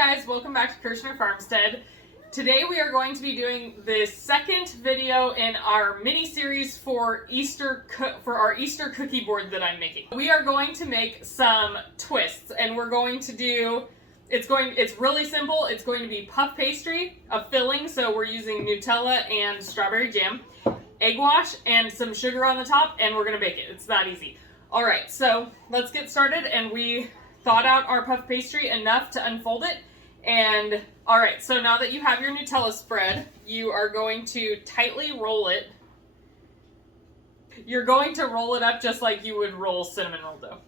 guys, welcome back to Kerschner FarmStead. Today we are going to be doing the second video in our mini series for our Easter cookie board that I'm making. We are going to make some twists, and we're going to do it's really simple. It's going to be puff pastry, a filling, so we're using Nutella and strawberry jam, egg wash, and some sugar on the top, and we're gonna bake it. It's that easy. All right, so let's get started. And we thawed out our puff pastry enough to unfold it. And all right, so now that you have your Nutella spread, you are going to tightly roll it. You're going to roll it up just like you would roll cinnamon roll dough.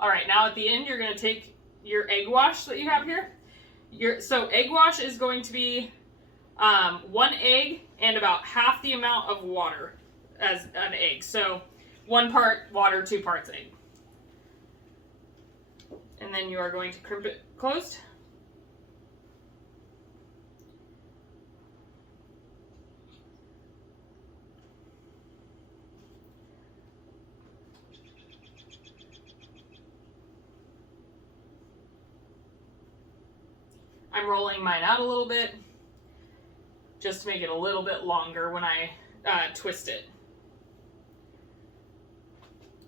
All right, now at the end, you're going to take your egg wash that you have here. So egg wash is going to be 1 egg and about half the amount of water as an egg. So 1 part water, 2 parts egg. And then you are going to crimp it closed. I'm rolling mine out a little bit just to make it a little bit longer when I twist it.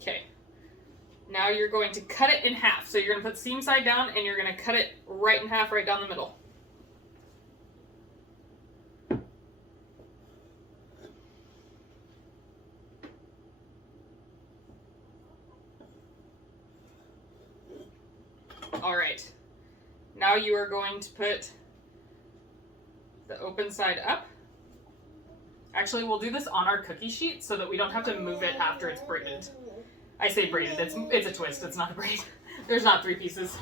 Okay, now you're going to cut it in half. So you're going to put seam side down and you're going to cut it right in half, right down the middle. All right. Now you are going to put the open side up. Actually, we'll do this on our cookie sheet so that we don't have to move it after it's braided. I say braided, it's a twist, it's not a braid. There's not 3 pieces.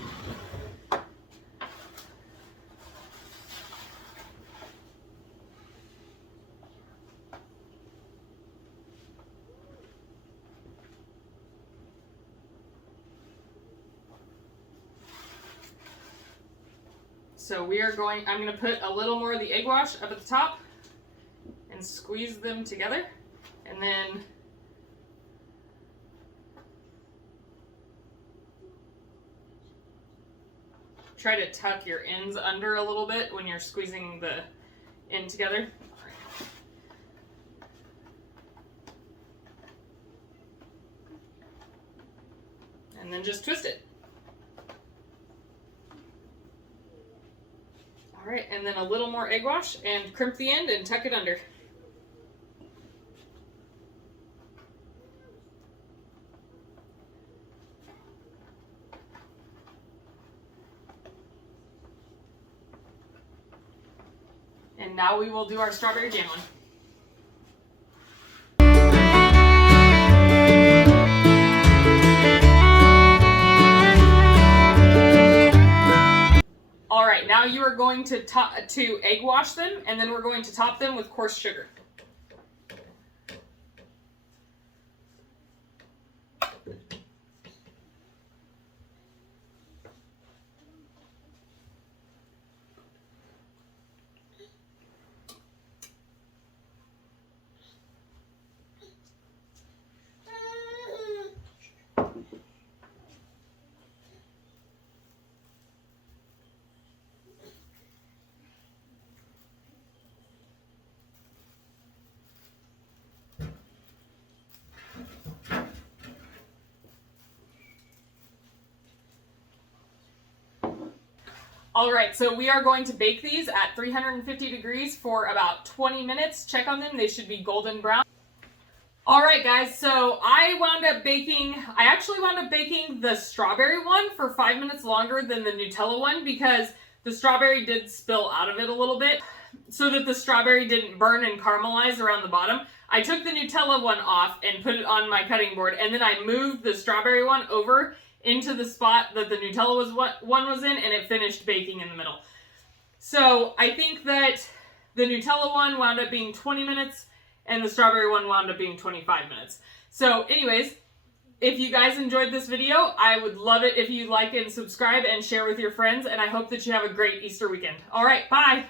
So I'm going to put a little more of the egg wash up at the top and squeeze them together, and then try to tuck your ends under a little bit when you're squeezing the end together. And then just twist it. All right, and then a little more egg wash and crimp the end and tuck it under. And now we will do our strawberry jam one. All right, now you are going to egg wash them, and then we're going to top them with coarse sugar. All right, so we are going to bake these at 350 degrees for about 20 minutes. Check on them, they should be golden brown. All right, guys, so I actually wound up baking the strawberry one for 5 minutes longer than the Nutella one because the strawberry did spill out of it a little bit. So that the strawberry didn't burn and caramelize around the bottom, I took the Nutella one off and put it on my cutting board, and then I moved the strawberry one over into the spot that the Nutella one was in, and it finished baking in the middle. So I think that the Nutella one wound up being 20 minutes and the strawberry one wound up being 25 minutes. So anyways, If you guys enjoyed this video, I would love it if you like and subscribe and share with your friends, and I hope that you have a great Easter weekend. All right, bye!